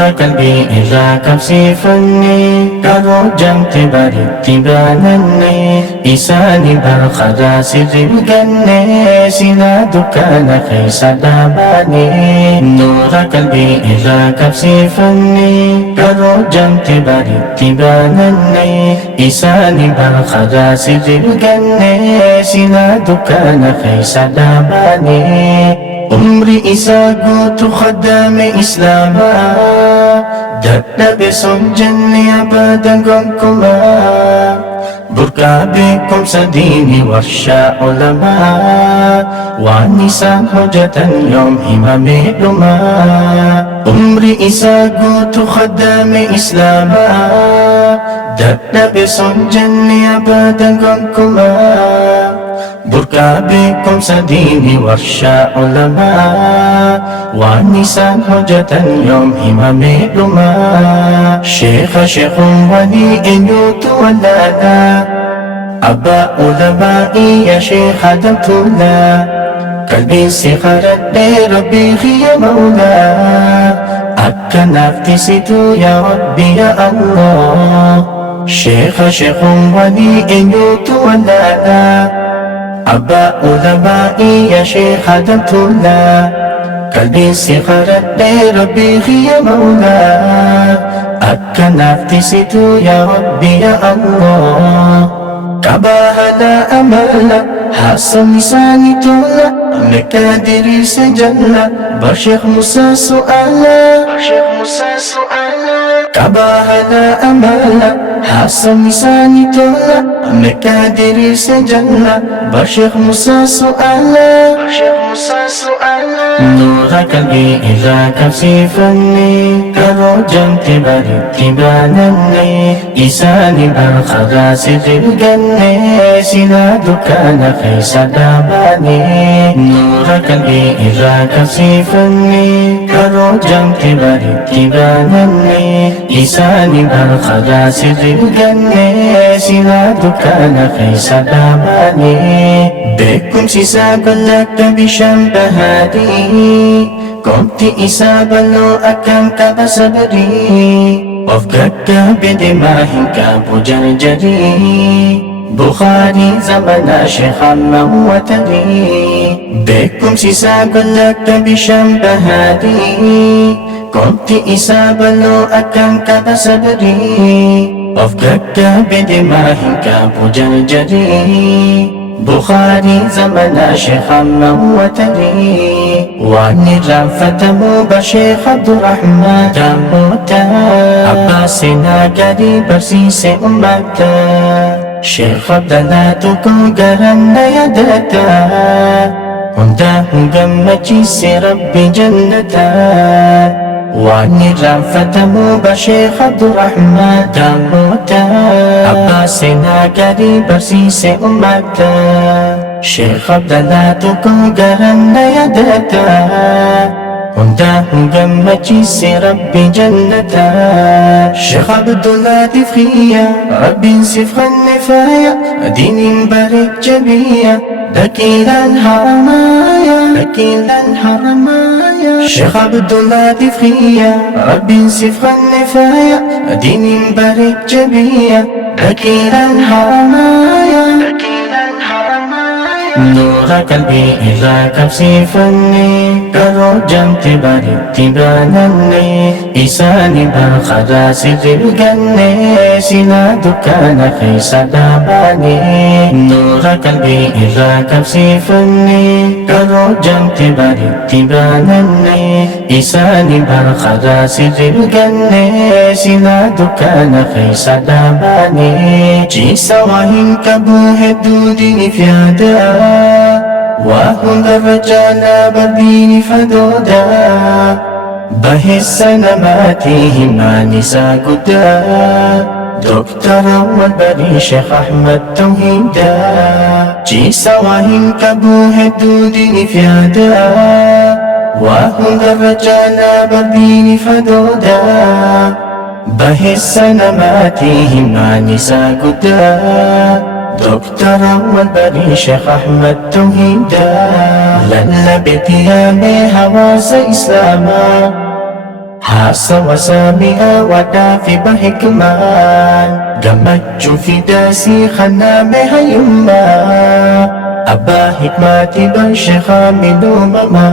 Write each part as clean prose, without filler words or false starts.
قلبي إذا كفسيفني كروجم تباري تبانني إساني برخدا سيري بغني سينا دكان خيس داباني نور قلبي إذا كفسيفني كروجم تباري تبانني إساني برخدا سيري بغني سينا دكان خيس داباني عمري إذا قلت خدام إسلاما دتنا بسم جني أبدا قمكما بركا بكم سديني ورشا علماء والنساء حجة يوم إمام لما عمري إذا قلت خدام إسلاما دتنا بسم جني أبدا قمكما بركا بكم سديني ورشا علماء والنساء حجة يوم إمام لما شيخ ولي إن يتولانا أبا علمائي يا شيخ دمتولا قلبي سخرت بربي يا مولا أكا نفتسيتو يا ربي يا الله شيخ ولي إن يتولانا أبا علمائي يا شيخ دمتولا قلبي سخرت بربي يا مولا أكا نفتسيتو يا ربي يا الله كباهنا أملا حسن لساني تولا مكادري سجلا بشيخ موسى سؤالا كباهنا أملا حسن لساني تولا مكادري سجلا بشيخ موسى سؤالا نور قلبي إذا كفسيفني كروجم تباري تبانني إساني برخدا سيري بغني سينا دكان خيس داباني نور قلبي إذا كفسيفني كروجم تباري تبانني إساني برخدا سيري بغني سينا دكان خيس داباني بكم سيساب لك بشنبهادي كنت إساب لو أكم كبسبري وفقك بدماهك بجرجري بخاري زمن شيخ موتري بكم سيساب لك بشنبهادي كنت إساب لو أكم كبسبري وفقك بدماهك بجرجري بخاري زمن شيخ موتري وعني رفتمو بشيخ عبد الرحمن تموتا عباسنا قريب سيس أمتا شيخ عبد الله تكون قرن يدتا هندا هنغمتي سي ربي جنتا وعني رفتمو بشيخ عبد الرحمن تموتا عباسنا قريب سيس أمتا شيخ عبد الله تكون قرن يدتا هندا هنغمتي سي ربي جنتا شيخ عبد الله تفخيا ربي سفخ النفايا دين بارك جبيا دكيلا حرمايا شيخ عبد الله تفخيا ربي سفخ النفايا دين بارك جبيا دكيلا حرمايا نور قلبي إذا كفسيفني كروجم تباري تبانني إساني برخدا سيري بغني سينا دكان خيس داباني نور قلبي إذا كفسيفني كروجم تباري تبانني إساني برخدا سيري بغني سينا دكان خيس داباني جيسا وهن كبوه دوديني فيادا وهم الرجال بدين فدودا به السنماتهم نساء قدا دكتور والبري شيخ أحمد توحيدا جيسا وهم كبوه دودين فيادا وهم الرجال بدين فدودا به السنماتهم نساء قدا دكتور والبري شيخ أحمد توحيدا للبت يا هواس إسلاما Hasa wasamia wadafi bahikman Gammachuu fi daasii khaname hayyumma Abbaa hikmati bar sheekha midhuumama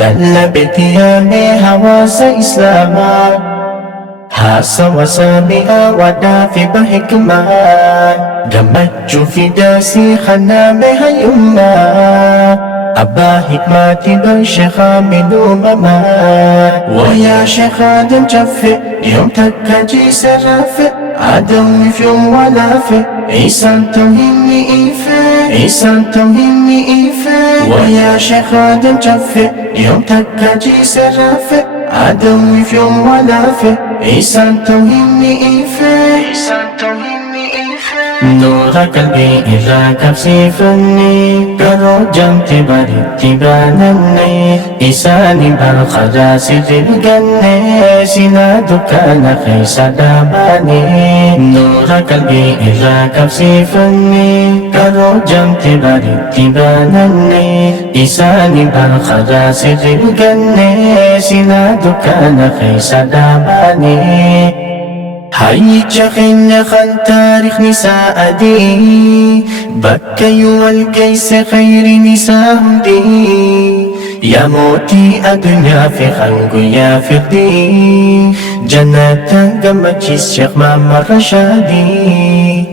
Lallabeti yaame hawaasa islaamaa Hasa wasamia wadafi bahikman Gammachuu fi daasii khaname hayyumma Abbaa hikmati bar sheekha midhuumama ويا شيخ آدم جفي يوم تكجيس رافي عدوي في يوم ولافي عيسى توهيني إيفي عيسى توهيني إيفي ويا شيخ آدم جفي يوم تكجيس رافي عدوي في يوم ولافي عيسى توهيني إيفي عيسى توهيني إيفي نور قلبي إذا كبسيفني قروا جمتي بريتي بانني إساني بالخدا سر الجنة سنا دكان خيس داماني نور قلبي إذا كبسيفني قروا جمتي بريتي بانني إساني بالخدا سر الجنة سنا دكان خيس داماني هاي جخين خان تاريخ نساء دي بكي والقيس خير نساء دي يا موتي الدنيا في خلق يا فردي جنة قمتشيس شيخ مامر رشادي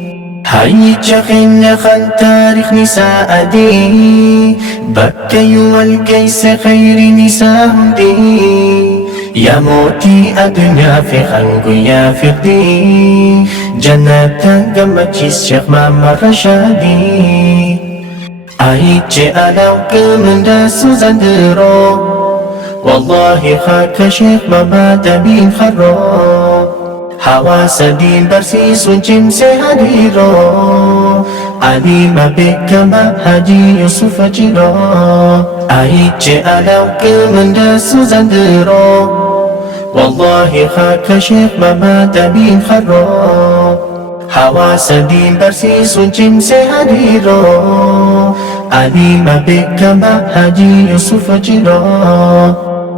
هاي جخين خان تاريخ نساء دي بكي والقيس خير نساء دي يا موتي الدنيا في خلق يا فردي جنة قمتشيس شيخ مامر رشادي أيتشي ألاوك من داسو زندرو والله خاك شيخ ما تبين خرو حواس دين برسيس وجنس هديرو عليم بك ما حجي يوسف جيرو أيتشي ألاوك من داسو زندرو والله خاك شيخ ما تبين خرو حواس دين برسيس وجنس هديرو عليم بك ما حجي يوسف جيرو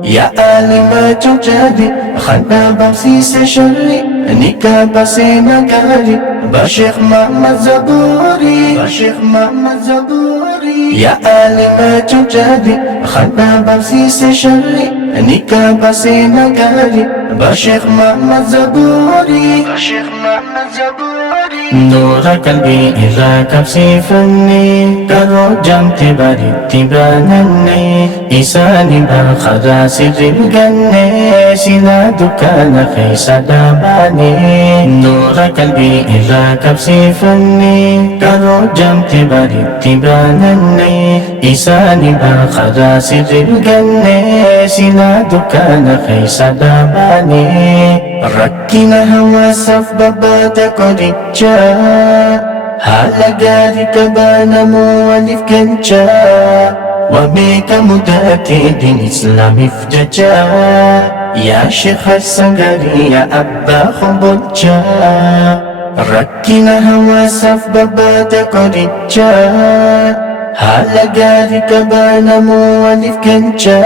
يا آلما جوجادي خنا بمسيس شري نيكا بسينا قالي بشيخ محمد زبوري بشيخ محمد زبوري يا آلما جوجادي خنا بمسيس شري نيكا بسينا قالي بشيخ محمد زبوري بشيخ محمد زبوري نور قلبي إذا كبسيفني قروا جمتي بريتي بانني إساني بالخدا سر الجنة سنا دكان خيس داماني نور قلبي إذا كبسيفني قروا جمتي بريتي بانني إساني بالخدا سر الجنة سنا دكان خيس داماني ركنا هوا سف بابا قريتشا هالا قاري كبانا موالف كنشا وبيك مداتي دين إسلامي فججا يا شيخ السنغاري يا أبا خبوتشا ركنا هوا سف بابا قريتشا هالا قاري كبانا موالف كنشا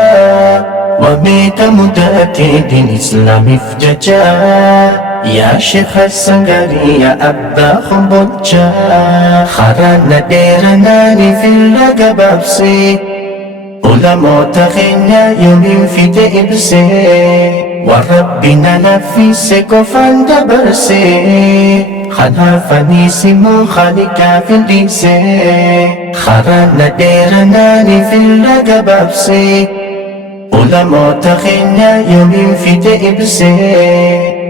وبيك مداتي دين إسلامي فججا يا شيخ السنغاري يا أبا خبوتشا خرانا ديرناني في الرقبابسي علماء تخينا يومين في دئبسي وربنا نفسي كفان دبرسي خنا فنيسي مو خالقا في الليسي خرانا ديرناني في الرقبابسي علماء تخينا يومين في دئبسي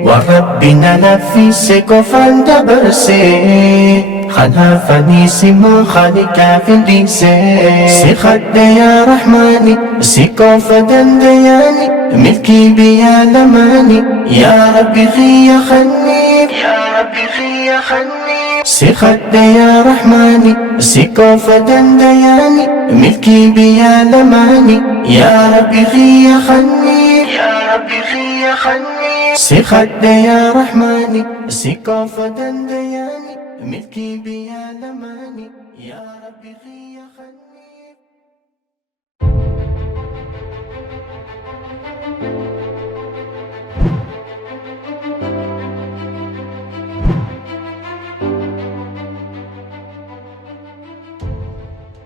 وربنا نفسي كفان دبرسي خنا فنيسي مو خالقا في الليسي سيخد يا رحماني سيكوفة دياني ملكي بيا لماني يا ربي خي خني يا ربي خي خني سيخد يا رحماني سيكوفة دياني ملكي بيا لماني يا ربي خي خني يا ربي خي خني سيخد يا رحماني سيكوفة دياني ملكي بيا لماني يا ربي خي خني